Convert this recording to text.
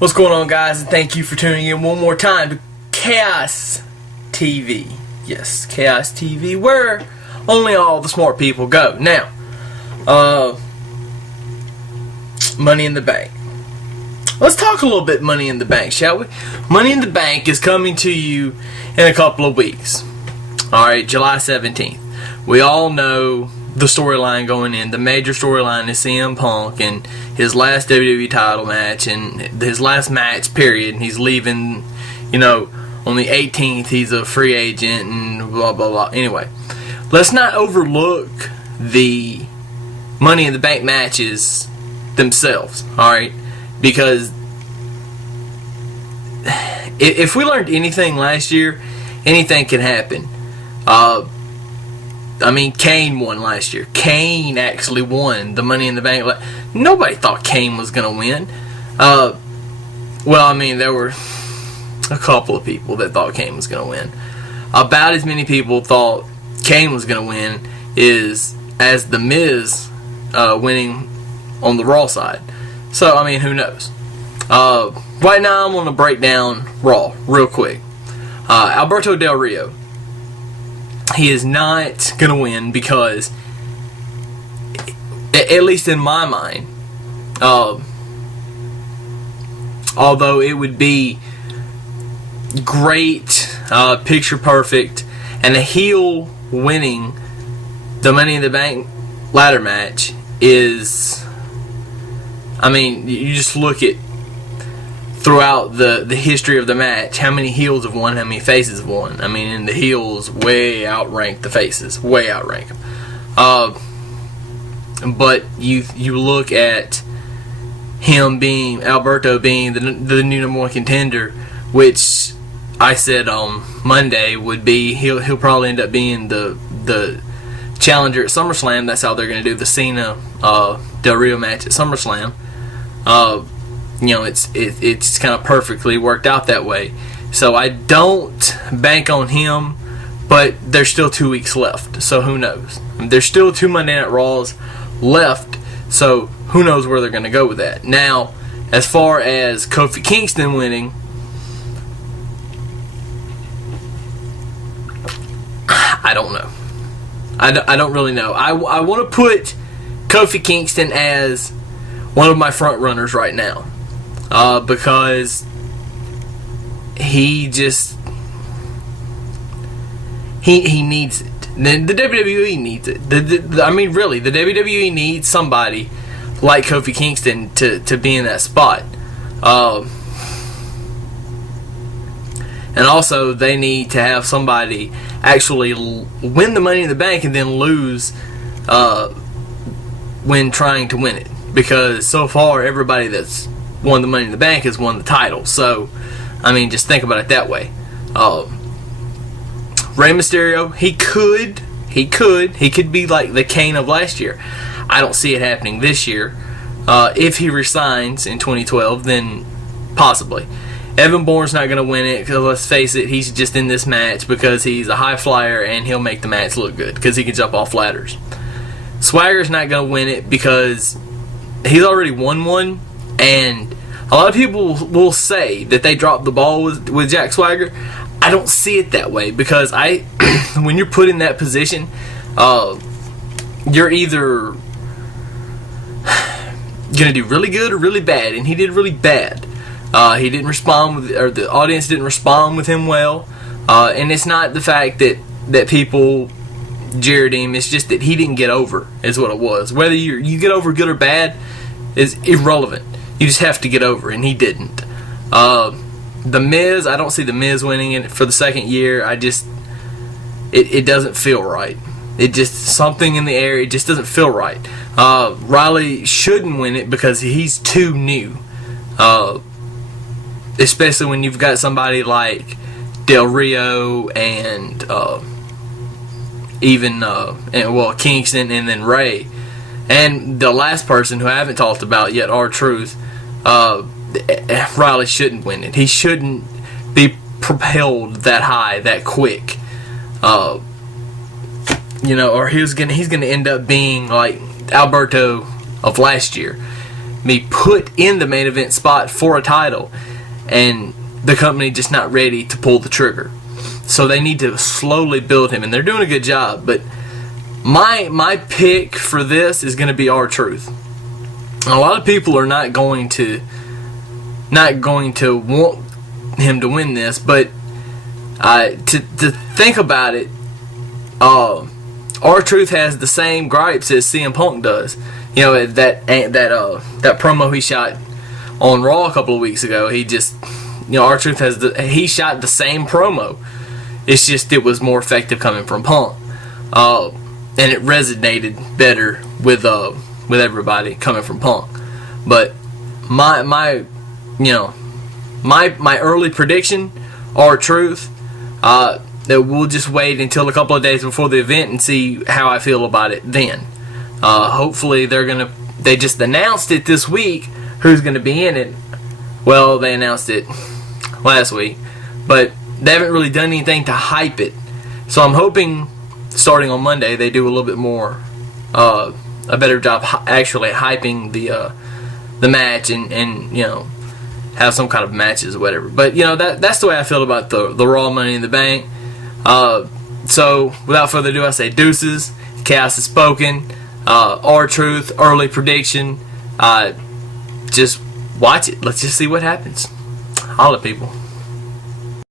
What's going on, guys, and thank you for tuning in one more time to Chaos TV. Yes, Chaos TV, where only all the smart people go. Now, Money in the Bank. Let's talk a little bit Money in the Bank, shall we? Money in the Bank is coming to you in a couple of weeks. Alright, July 17th. We all know the storyline going in. The major storyline is CM Punk and his last WWE title match and his last match, period. And he's leaving, on the 18th. He's a free agent and blah, blah, blah. Anyway, let's not overlook the Money in the Bank matches themselves, alright? Because if we learned anything last year, anything can happen. Kane won last year. Kane actually won the Money in the Bank. Nobody thought Kane was going to win. There were a couple of people that thought Kane was going to win. About as many people thought Kane was going to win as The Miz winning on the Raw side. So, who knows? Right now, I'm going to break down Raw real quick. Alberto Del Rio. He is not going to win because, at least in my mind, although it would be great, picture perfect, and a heel winning the Money in the Bank ladder match is, you just look at throughout the history of the match, how many heels have won, how many faces have won. And the heels way outrank the faces, way outrank them. But you look at him Alberto being the new number one contender, which I said on Monday would be he'll probably end up being the challenger at SummerSlam. That's how they're going to do the Cena Del Rio match at SummerSlam. It's kind of perfectly worked out that way. So I don't bank on him, but there's still 2 weeks left. So who knows? There's still 2 Monday Night Raws left. So who knows where they're going to go with that. Now, as far as Kofi Kingston winning, I don't know. I don't really know. I want to put Kofi Kingston as one of my front runners right now. Because he needs it. The WWE needs it. The WWE needs somebody like Kofi Kingston to be in that spot. And also, they need to have somebody actually win the Money in the Bank and then lose when trying to win it. Because so far, everybody that's won the Money in the Bank has won the title. So, just think about it that way. Rey Mysterio, he could be like the Kane of last year. I don't see it happening this year. If he resigns in 2012, then possibly. Evan Bourne's not going to win it, because let's face it, he's just in this match because he's a high flyer and he'll make the match look good because he can jump off ladders. Swagger's not going to win it because he's already won one, and a lot of people will say that they dropped the ball with Jack Swagger. I don't see it that way, because when you're put in that position, you're either going to do really good or really bad, and he did really bad. He didn't respond the audience didn't respond with him well, and it's not the fact that people jeered him, it's just that he didn't get over, is what it was. Whether you get over good or bad is irrelevant. You just have to get over, and he didn't. The Miz, I don't see The Miz winning it for the second year. It doesn't feel right. It just, something in the air, it just doesn't feel right. Riley shouldn't win it because he's too new. Especially when you've got somebody like Del Rio and Kingston, and then Ray. And the last person who I haven't talked about yet, R-Truth, Riley shouldn't win it. He shouldn't be propelled that high, that quick. Or he's gonna end up being like Alberto of last year. be put in the main event spot for a title, and the company just not ready to pull the trigger. So they need to slowly build him, and they're doing a good job. But my pick for this is going to be R-Truth. A lot of people are not going to want him to win this, but to think about it, R-Truth has the same gripes as CM Punk does. You know, that promo he shot on Raw a couple of weeks ago. He just, you know, R-Truth he shot the same promo. It's just it was more effective coming from Punk, and it resonated better with everybody coming from Punk. But my early prediction, R-Truth. That we'll just wait until a couple of days before the event and see how I feel about it then. Hopefully they just announced it this week, who's gonna be in it. Well, they announced it last week, but they haven't really done anything to hype it. So I'm hoping starting on Monday they do a little bit more, a better job actually hyping the match and you know, have some kind of matches or whatever. But you know, that's the way I feel about the Raw Money in the Bank. So without further ado, I say deuces. Chaos is spoken. R-Truth, early prediction. Just watch it. Let's just see what happens. Holla, people.